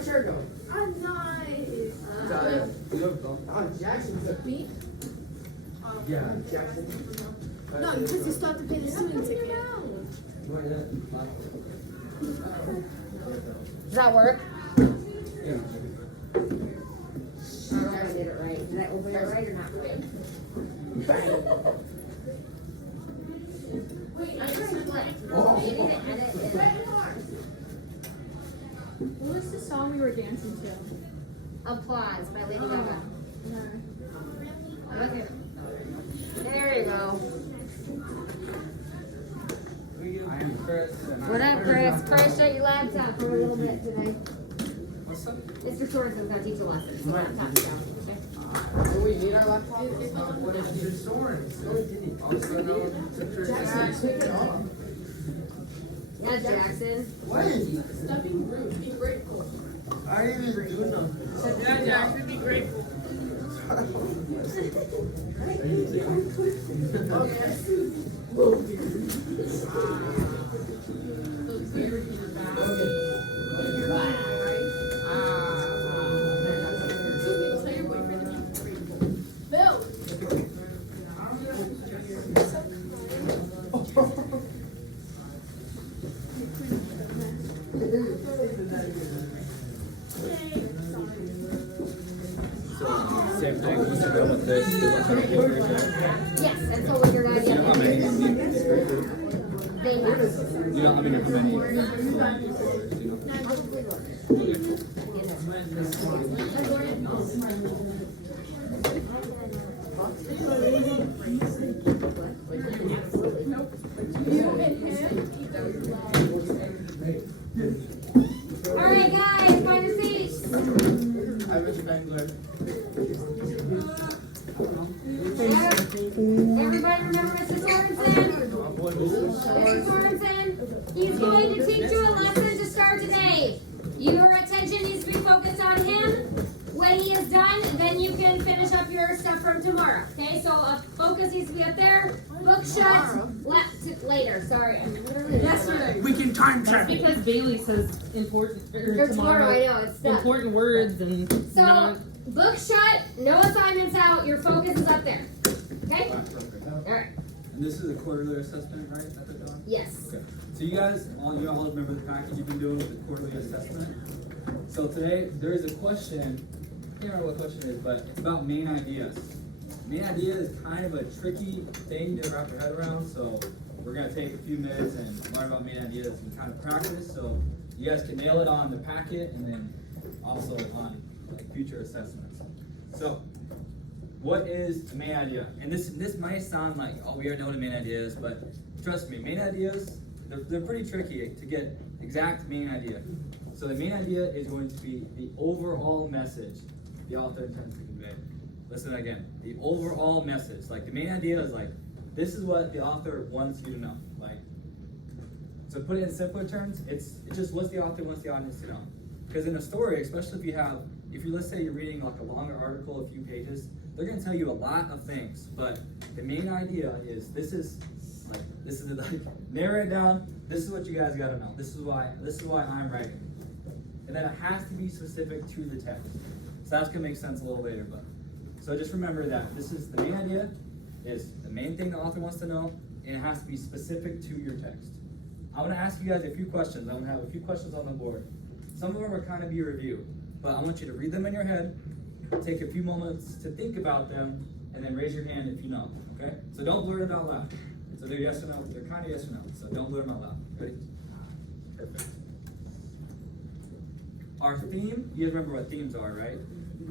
my shirt go? Nice. Jackson took me. Yeah. Jackson. No, because you still have to pay the student ticket. Does that work? Yeah. I did it right. Did I open it right or not right? Wait, I'm trying to edit. What was the song we were dancing to? Applause by Lady Gaga. No. Okay. There you go. I'm Chris. What up, Chris? Chris, shut your laptop for a little bit today. What's up? Mr. Sorensen's gonna teach a lesson. So laptop's down. Do we need our laptop? What is your story? Yeah, Jackson. What? Stepping rude. Be grateful. I didn't even do nothing. Yeah, Jackson, be grateful. Bill. Same thing. What's the deal with this? Yes, and so with your guys, You know how many? they have. You know how many? All right, guys, find your seats. I was Spangler. Everybody remember Mr. Sorensen? Mr. Sorensen, he's going to teach you a lesson to start today. Your attention needs to be focused on him. When he is done, then you can finish up your stuff from tomorrow. Okay, so focus needs to be up there. Book shut. Later, sorry. Yesterday. We can time check. Because Bailey says important Or tomorrow, I know, it's stuff. important words and So, not. book shut, no assignments out, your focus is up there. Okay? Alright. And this is a quarterly assessment, right? At the dog? Yes. Okay. So you guys, you all remember the package you've been doing with the quarterly assessment. So today there is a question. I can't remember what the question is, but it's about main ideas. Main idea is kind of a tricky thing to wrap your head around. So we're gonna take a few minutes and learn about main ideas and kind of practice, so you guys can nail it on the packet and then also on like future assessments. So, what is the main idea? And this might sound like, oh, we already know what a main idea is, but trust me, main ideas, they're pretty tricky to get exact main idea. So the main idea is going to be the overall message the author intends to convey. Listen again, the overall message. Like the main idea is like, this is what the author wants you to know. Like, so put it in simpler terms, it's just what the author wants the audience to know. Because in a story, especially if you let's say you're reading like a longer article, a few pages, they're gonna tell you a lot of things. But the main idea is this is like narrow it down. This is what you guys gotta know. This is why I'm writing. And then it has to be specific to the text. So that's gonna make sense a little later, but so just remember that this is the main idea, is the main thing the author wants to know, and it has to be specific to your text. I want to ask you guys a few questions. I'm going to have a few questions on the board. Some of them are kind of be a review, but I want you to read them in your head, take a few moments to think about them, and then raise your hand if you know, okay? So don't blurt it out loud. So they're yes or no, they're kind of yes or no, so don't blurt them out loud. Ready? Perfect. Our theme, you guys remember what themes are, right?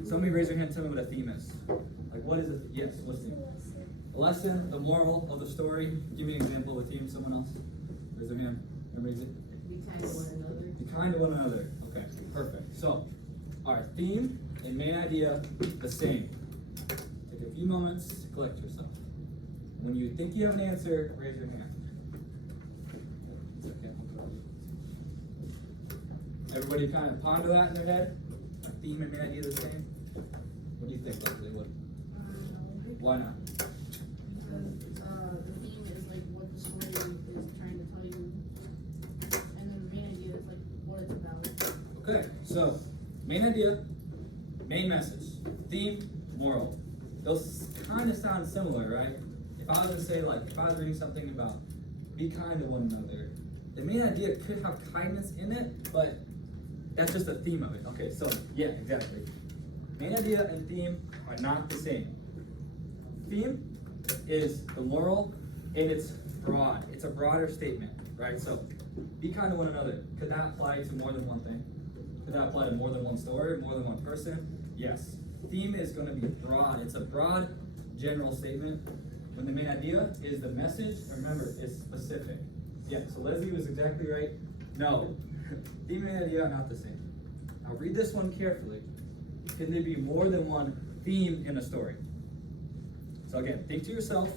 Somebody raise their hand and tell me what a theme is. Like what is it? Yes, what's the theme? A lesson, the moral of the story. Give me an example of a theme, someone else. Raise their hand. Everybody's it? Be kind to one another. Be kind to one another. Okay, perfect. So, our theme and main idea, the same. Take a few moments to collect yourself. When you think you have an answer, raise your hand. It's okay. Everybody kind of ponder that in their head? Our theme and main idea the same? What do you think, Leslie? Why not? Because the theme is like what the story is trying to tell you, and then the main idea is like what it's about. Okay, so main idea, main message, theme, moral. Those kind of sound similar, right? If I was to say, like, if I was reading something about be kind to one another, the main idea could have kindness in it, but that's just the theme of it. Okay, so yeah, exactly. Main idea and theme are not the same. Theme is the moral, and it's broad. It's a broader statement, right? So, be kind to one another. Could that apply to more than one thing? Could that apply to more than one story, more than one person? Yes. Theme is going to be broad. It's a broad, general statement. When the main idea is the message, remember, it's specific. Yeah, so Leslie was exactly right. No, theme and idea are not the same. Now read this one carefully. Can there be more than one theme in a story? So again, think to yourself.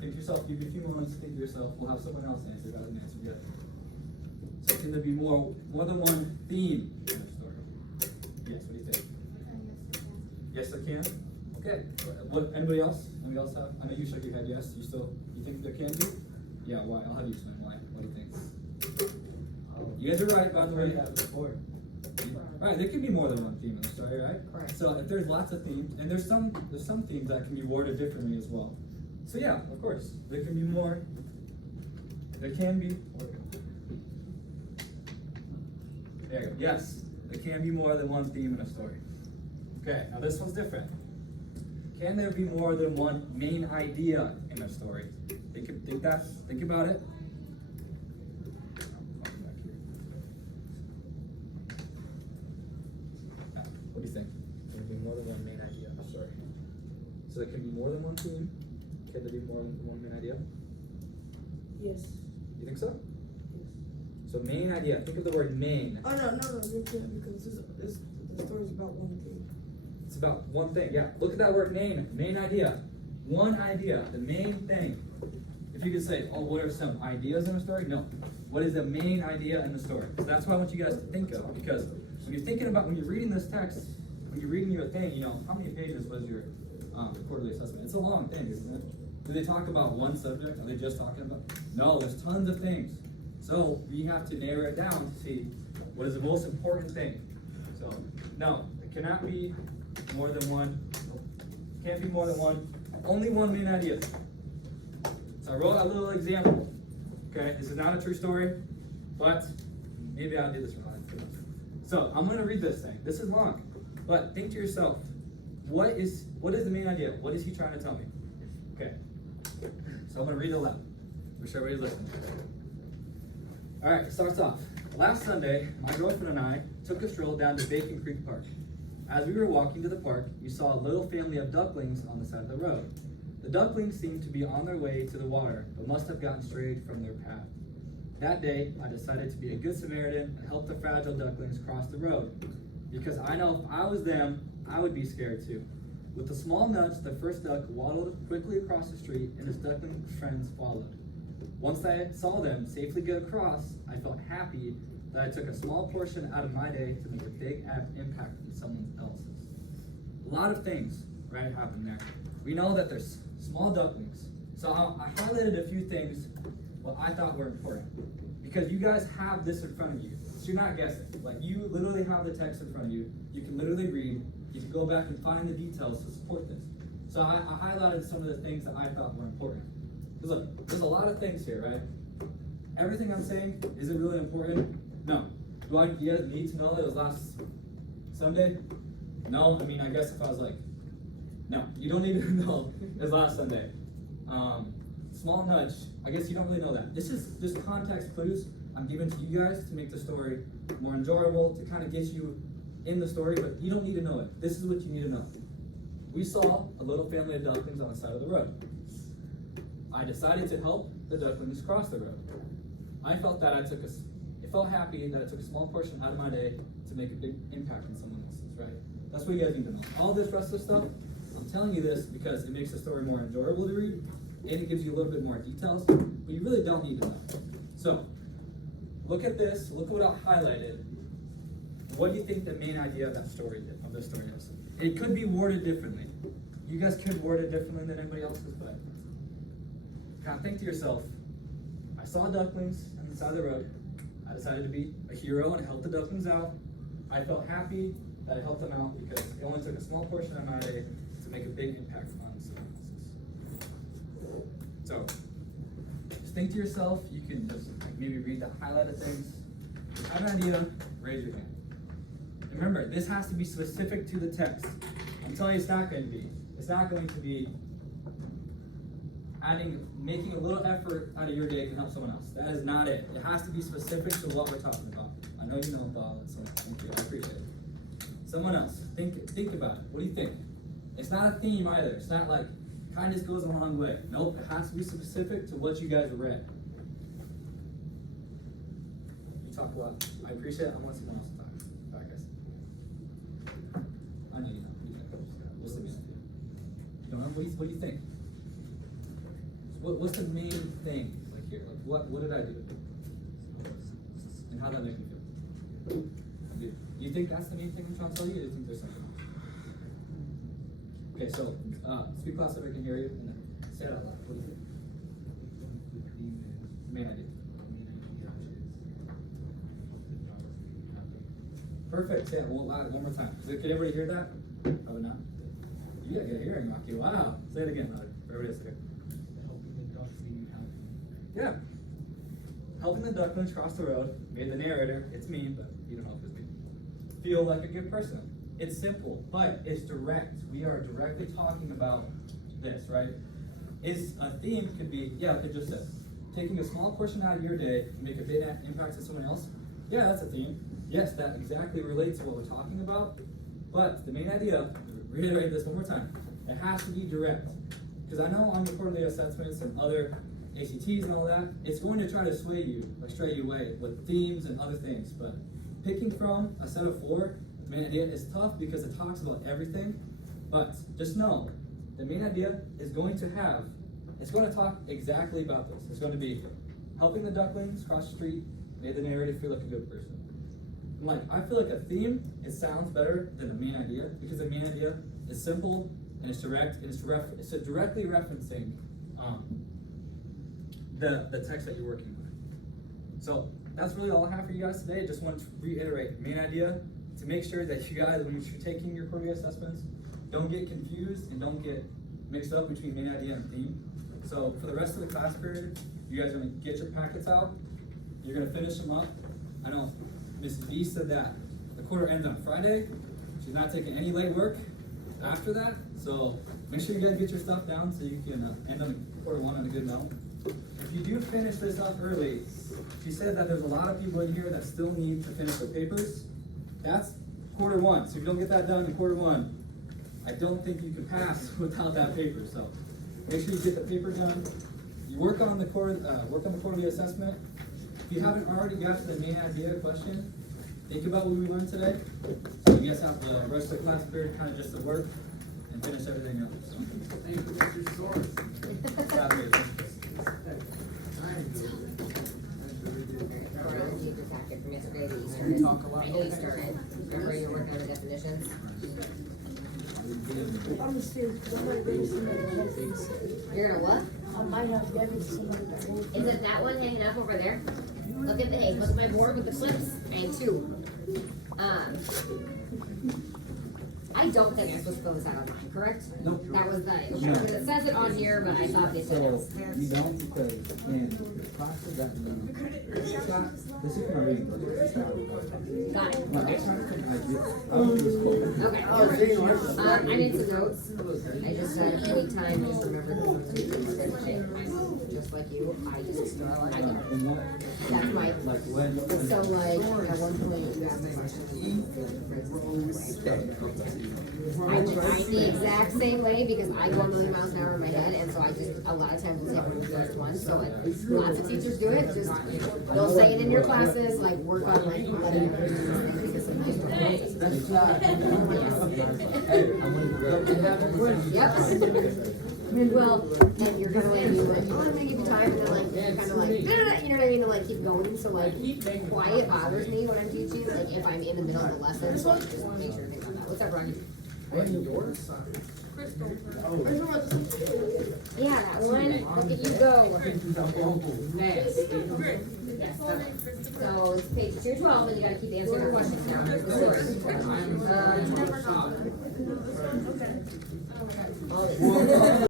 Think to yourself. Give you a few moments to think to yourself. We'll have someone else answer. That hasn't answered yet. So can there be more than one theme in a story? Yes. What do you think? Yes, there can. Okay. What? Anybody else? Anybody else have? I know you shook your head. Yes. You think there can be? Yeah. Why? I'll have you explain why. What do you think? You guys are right, by the way. Before. Right, there could be more than one theme in the story, right? Correct. So if there's lots of themes, and there's some themes that can be worded differently as well. So yeah, of course, there can be more. There can be. There you go. Yes, there can be more than one theme in a story. Okay, now this one's different. Can there be more than one main idea in a story? Think about it. What do you think? Can there be more than one main idea in a story? So there can be more than one theme? Can there be more than one main idea? Yes. You think so? So main idea, think of the word main. Oh no, you can't because the story's about one thing. It's about one thing, yeah. Look at that word main idea. One idea, the main thing. If you could say, oh, what are some ideas in a story? No. What is the main idea in the story? So that's what I want you guys to think of, because when you're thinking about, when you're reading this text, when you're reading your thing, you know, how many pages was your quarterly assessment? It's a long thing, isn't it? Do they talk about one subject? Are they just talking about? No, there's tons of things. So we have to narrow it down to see what is the most important thing. So no, it cannot be more than one. Can't be more than one. Only one main idea. So I wrote a little example. Okay, this is not a true story, but maybe I'll do this wrong. So I'm going to read this thing. This is long, but think to yourself, what is the main idea? What is he trying to tell me? Okay, so I'm going to read it aloud. For sure everybody's listening. All right, it starts off. Last Sunday, my girlfriend and I took a stroll down to Bacon Creek Park. As we were walking to the park, we saw a little family of ducklings on the side of the road. The ducklings seemed to be on their way to the water, but must have gotten strayed from their path. That day, I decided to be a good Samaritan and help the fragile ducklings cross the road, because I know if I was them, I would be scared too. With a small nudge, the first duck waddled quickly across the street, and his duckling friends followed. Once I saw them safely get across, I felt happy that I took a small portion out of my day to make a big impact in someone else's. A lot of things, right, happen there. We know that there's small ducklings. So I highlighted a few things what I thought were important. Because you guys have this in front of you. So you're not guessing. Like, you literally have the text in front of you. You can literally read. You can go back and find the details to support this. So I highlighted some of the things that I thought were important. Because look, there's a lot of things here, right? Everything I'm saying, is it really important? No. Do you guys need to know that it was last Sunday? No? I mean, I guess if I was like, no, you don't need to know it was last Sunday. Small nudge, I guess you don't really know that. This is just context clues I'm giving to you guys to make the story more enjoyable, to kind of get you in the story, but you don't need to know it. This is what you need to know. We saw a little family of ducklings on the side of the road. I decided to help the ducklings cross the road. I felt that it felt happy that I took a small portion out of my day to make a big impact on someone else's, right? That's what you guys need to know. All this rest of the stuff, I'm telling you this because it makes the story more enjoyable to read, and it gives you a little bit more details, but you really don't need to know. So, look at this, look at what I highlighted. What do you think the main idea of that story is? It could be worded differently. You guys could word it differently than anybody else's, but kind of think to yourself, I saw ducklings on the side of the road. I decided to be a hero and help the ducklings out. I felt happy that I helped them out because it only took a small portion of my day to make a big impact on someone else's. So, just think to yourself, you can just maybe read the highlighted things. Have an idea, raise your hand. And remember, this has to be specific to the text. I'm telling you it's not going to be. It's not going to be making a little effort out of your day can help someone else. That is not it. It has to be specific to what we're talking about. I know you know, Bob, so thank you. I appreciate it. Someone else, think about it. What do you think? It's not a theme either. It's not like kindness goes a long way. Nope, it has to be specific to what you guys read. You talk a lot. I appreciate it. I want someone else to talk. All right, guys. I know you know. What's the main idea? You don't know? What do you think? What's the main thing like here? Like what did I do? And how did that make me feel? Do you think that's the main thing I'm trying to tell you, or do you think there's something else? Okay, so speak loud so everyone can hear you, and then say it out loud. What do you think? Main idea. Perfect. Say it one more time. Can everybody hear that? Probably not. You got good hearing, Rocky. Wow. Say it again, loud. Everybody else here. Yeah. Helping the ducklings cross the road made the narrator, it's me, but you don't know if it's me, feel like a good person. It's simple, but it's direct. We are directly talking about this, right? Is a theme could be, yeah, like it just said, taking a small portion out of your day and make a big impact to someone else. Yeah, that's a theme. Yes, that exactly relates to what we're talking about. But the main idea, reiterate this one more time, it has to be direct. Because I know on your quarterly assessments and other ACTs and all that, it's going to try to sway you, or stray you away with themes and other things. But picking from a set of 4, the main idea is tough because it talks about everything. But just know, the main idea is going to talk exactly about this. It's going to be helping the ducklings cross the street, made the narrative feel like a good person. And like, I feel like a theme, it sounds better than the main idea, because the main idea is simple and it's direct, and it's directly referencing the text that you're working with. So that's really all I have for you guys today. Just want to reiterate, main idea, to make sure that you guys, when you're taking your quarterly assessments, don't get confused and don't get mixed up between main idea and theme. So for the rest of the class period, you guys are going to get your packets out. You're going to finish them up. I know Mrs. B said that the quarter ends on Friday. She's not taking any late work after that. So make sure you guys get your stuff down so you can end on quarter 1 on a good note. If you do finish this up early, she said that there's a lot of people in here that still need to finish their papers. That's quarter 1. So if you don't get that done in quarter 1, I don't think you can pass without that paper. So make sure you get the paper done. You work on the quarterly assessment. If you haven't already got to the main idea question, think about what we learned today. So you guys have the rest of the class period kind of just to work and finish everything else. So. Thank you for Mr. Source. Teacher packet from yesterday that you started. I know you started. Remember you were working on the definitions? I'm gonna stay, I'm gonna go to somebody else. You're gonna what? I might have to give it to somebody that will. Is it that one hanging up over there? Look at my board with the clips. I have 2. I don't think I'm supposed to fill this out online, correct? Nope. That was the, No. it says it on here, but I thought they said So else. you don't, because in the classes that this is my reading book. It's not. Got it. Well, Okay. I'm trying to think like this. I don't do this quote. Okay. I made some notes. I just said anytime, just remember the just like you, I just And what, that's my, like when, so like, at one point you asked me I'm the exact same way because I go a million miles an hour in my head, and so I just, a lot of times will take one of the first ones, so lots of teachers do it, just, they'll say it in your classes, like, work on like, letting your kids because sometimes your classes. Yep. Well, and you're gonna like, you wanna make it time, and then like, you're kinda like, you know what I mean, to like keep going, so like, quiet bothers me when I'm teaching, like if I'm in the middle of the lesson, so I just wanna make sure to think about that. What's up, Ronnie? Yours? Yeah, that one. Look at you go. Next. Yes. So it's page 212, and you gotta keep answering the questions now. Here's the story. All this.